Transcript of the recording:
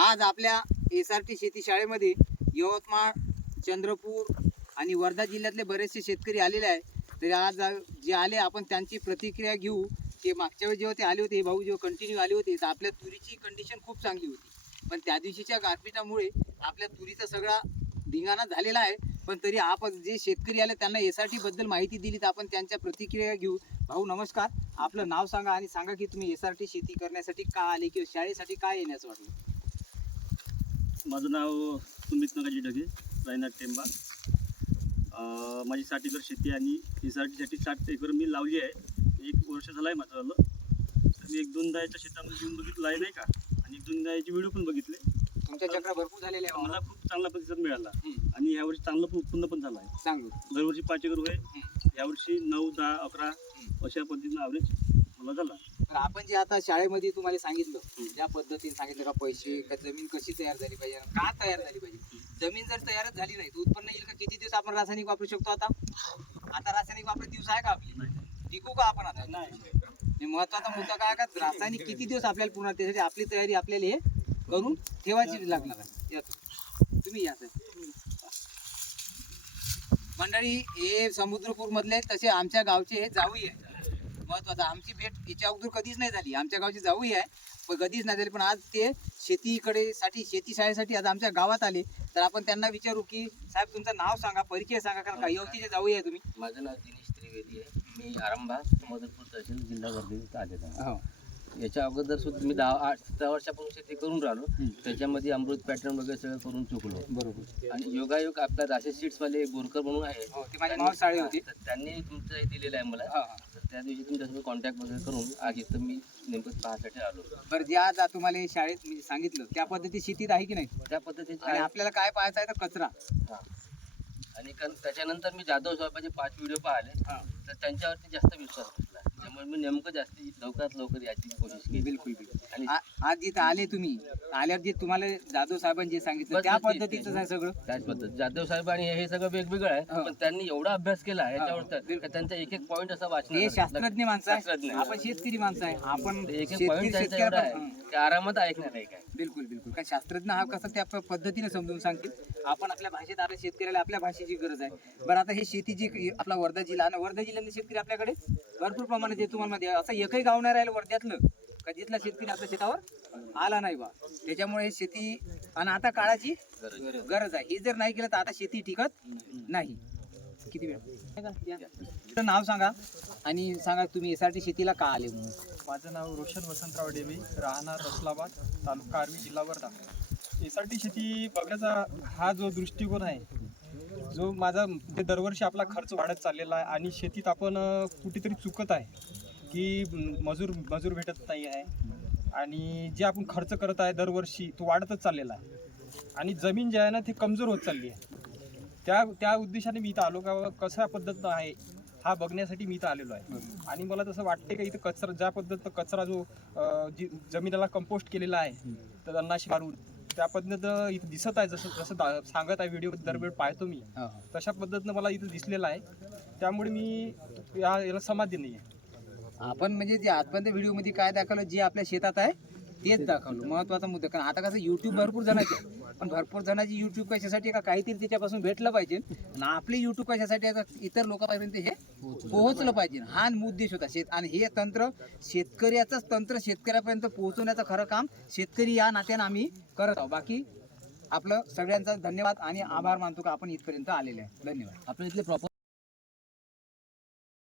आज आपल्या SRT शेती शाळेमध्ये यवतमाळ, चंद्रपूर आणि वर्धा जिल्ह्यातले बरेचसे शेतकरी आलेले आहे. तरी आज जे आले आपण त्यांची प्रतिक्रिया घेऊ. ते मागच्या वेळी जेव्हा ते आले होते, हे भाऊ जेव्हा कंटिन्यू आले होते, तर आपल्या तुरीची कंडिशन खूप चांगली होती. पण त्या दिवशीच्या गारपिटामुळे आपल्या तुरीचा सगळा धिंगाणा झालेला आहे. पण तरी आपण जे शेतकरी आले त्यांना SRT बद्दल माहिती दिली, तर आपण त्यांच्या प्रतिक्रिया घेऊ. भाऊ नमस्कार, आपलं नाव सांगा आणि सांगा की तुम्ही SRT शेती करण्यासाठी का आले किंवा शाळेसाठी काय येण्याचं वाटलं. माझं नाव सुमित नगाजी ढगे, रायनाथ टेंबा. माझी 60 एकर शेती आणि SRTसाठी 60 एकर मी लावली आहे. 1 वर्ष झालं आहे माझं झालं. तर मी 1-2दा याच्या शेतामध्ये येऊन बघितलं आहे नाही का, आणि 1-2दा याचे व्हिडिओ पण बघितले. तुमच्या चक्र भरपूर झालेले आहे. मला खूप चांगला प्रतिसाद मिळाला आणि यावर्षी चांगलं उत्पन्न पण झालं आहे. चांगलं दरवर्षी 5 एकर होय, यावर्षी 9, 10, 11 अशा पद्धतीनं ॲव्हरेज मला झाला. तर आपण जे आता शाळेमध्ये तुम्हाला सांगितलं, ज्या पद्धतीने सांगितलं का पैसे का जमीन कशी तयार झाली पाहिजे, का तयार झाली पाहिजे. जमीन जर तयारच झाली नाही तर उत्पन्न येईल का. किती दिवस आपण रासायनिक वापरू शकतो. आता रासायनिक वापरत दिवस आहे का आपली, टिकू का आपण आता नाही. महत्वाचा मुद्दा काय का, रासायनिक किती दिवस आपल्याला पूर्ण, त्यासाठी आपली तयारी आपल्याला हे करून ठेवायची लागणार आहे. यात तुम्ही या मंडळी, हे समुद्रपूर मधले तसे आमच्या गावचे हे जाऊई आहे. महत्वाचं, आमची भेट हिच्या अगोदर कधीच नाही झाली. आमच्या गावची जाऊई आहे पण कधीच नाही झाली. पण आज ते शेतीकडे साठी शेती शाळेसाठी आज आमच्या गावात आले. तर आपण त्यांना विचारू की साहेब तुमचं नाव सांगा, परिचय सांगा, कारण काही अवतीचे जाऊई आहे तुम्ही. माझं नाव दिनेश त्रिवेदी आहे. मी आरंभा मधुरपूर तहसील जिल्हा वर्धा आलेलो आहे. याच्या अगोदर सुद्धा मी 10-8 वर्षापासून शेती करून राहिलो. त्याच्यामध्ये अमृत पॅटर्न वगैरे सगळं करून चुकलो. बरोबर. आणि योगायोग आपला राशे सीड्सवाले बोरकर म्हणून आहे, ते माझी मावसाळी होती. तर त्यांनी तुमचं हे दिलेलं आहे मला. तर त्या दिवशी तुमच्यासोबत कॉन्टॅक्ट वगैरे करून आज इथं मी नेमकं पाहण्यासाठी आलो. बरं, जे आज तुम्हाला शाळेत मी सांगितलं त्या पद्धती शेतीत आहे की नाही, त्या पद्धतीचे आणि आपल्याला काय पाहायचं आहे तर कचरा. आणि त्याच्यानंतर मी जाधव साहेबांचे 5 व्हिडिओ पाहिले, तर त्यांच्यावरती जास्त विश्वास बसला. त्यामुळे मी नेमकं जास्तीत लवकरात लवकर याची कोशिश केली. बिलकुल. आणि आज जिथं आले तुम्ही, आल्यावर जे तुम्हाला जाधव साहेबांनी जे सांगितलं त्या पद्धतीचं आहे सगळं. त्याच पद्धत जाधव साहेब आणि हे सगळं वेगवेगळं आहे, पण त्यांनी एवढा अभ्यास केला आहे याच्यावर तर त्यांचा एक पॉईंट असा वाचला. हे शास्त्रज्ञ माणसं आहे, शास्त्रज्ञ. आपण शेतकरी माणसं आहे. आपण एक पॉईंट त्यांचा एवढा आहे ते आरामात ऐकणार आहे काय. बिलकुल. कारण शास्त्रज्ञ हा कसं त्या पद्धतीने समजून सांगतील. आपण आपल्या भाषेत, आपल्या शेतकऱ्याला आपल्या भाषेची गरज आहे. बरं, आता हे शेती जी आपला वर्धा जिल्हा आणि वर्धा जिल्ह्यातले शेतकरी आपल्याकडे भरपूर प्रमाणात आहे. तुम्हाला मध्ये असं एकही गाव नाही राहिलं वर्ध्यातलं का जिथला शेतकरी आपल्या शेतावर आला नाही बा. त्याच्यामुळे हे शेती आणि आता काळाची गरज आहे. हे जर नाही केलं तर आता शेती टिकत नाही. किती वेळ नाव सांगा आणि सांगा तुम्ही SRT शेतीला का आले म्हणून. माझं नाव रोशन वसंतराव डेबे, राहणार रसलाबाद, तालुका आर्वी, जिल्हा वर्धा. SRT शेती बघण्याचा हा जो दृष्टिकोन आहे, जो माझा ते दरवर्षी आपला खर्च वाढत चाललेला आहे आणि शेतीत आपण कुठेतरी चुकत आहे की मजूर भेटत नाही आहे, आणि जे आपण खर्च करत आहे दरवर्षी तो वाढतच चाललेला आहे, आणि जमीन जी आहे ना ती कमजोर होत चालली आहे. त्या उद्देशाने मी इथं आलो का कशा पद्धतीनं आहे हा बघण्यासाठी मी इथं आलेलो आहे. आणि मला तसं वाटते का इथं कचरा, ज्या पद्धतीनं कचरा जो जमिनीला कंपोस्ट केलेला आहे तर अन्नाशी मारून त्या पद्धतीनं इथं दिसत आहे, जसं सांगत आहे व्हिडिओ दरवेळ पाहतो मी, तशा पद्धतीनं मला इथं दिसलेलं आहे. त्यामुळे मी याला समाधी नाही आहे. आपण म्हणजे जे आजपर्यंत व्हिडिओ मध्ये काय दाखवलं, जे आपल्या शेतात आहे तेच दाखवलं. महत्वाचा मुद्दा. कारण आता कसं युट्यूब भरपूर जणांचे, पण भरपूर जणांची युट्यूब कशासाठी का काहीतरी त्याच्यापासून भेटलं पाहिजे, आणि आपले युट्यूब कशासाठी आता इतर लोकांपर्यंत हे पोहोचलं पाहिजे. हा उद्देश होता. आणि हे तंत्र शेतकऱ्याचंच तंत्र शेतकऱ्यापर्यंत पोहोचवण्याचं खरं काम शेतकरी या नात्यानं आम्ही करत आहोत. बाकी आपलं सगळ्यांचा धन्यवाद आणि आभार मानतो का आपण इथपर्यंत आलेले आहे. धन्यवाद. आपल्या इथले प्रॉपर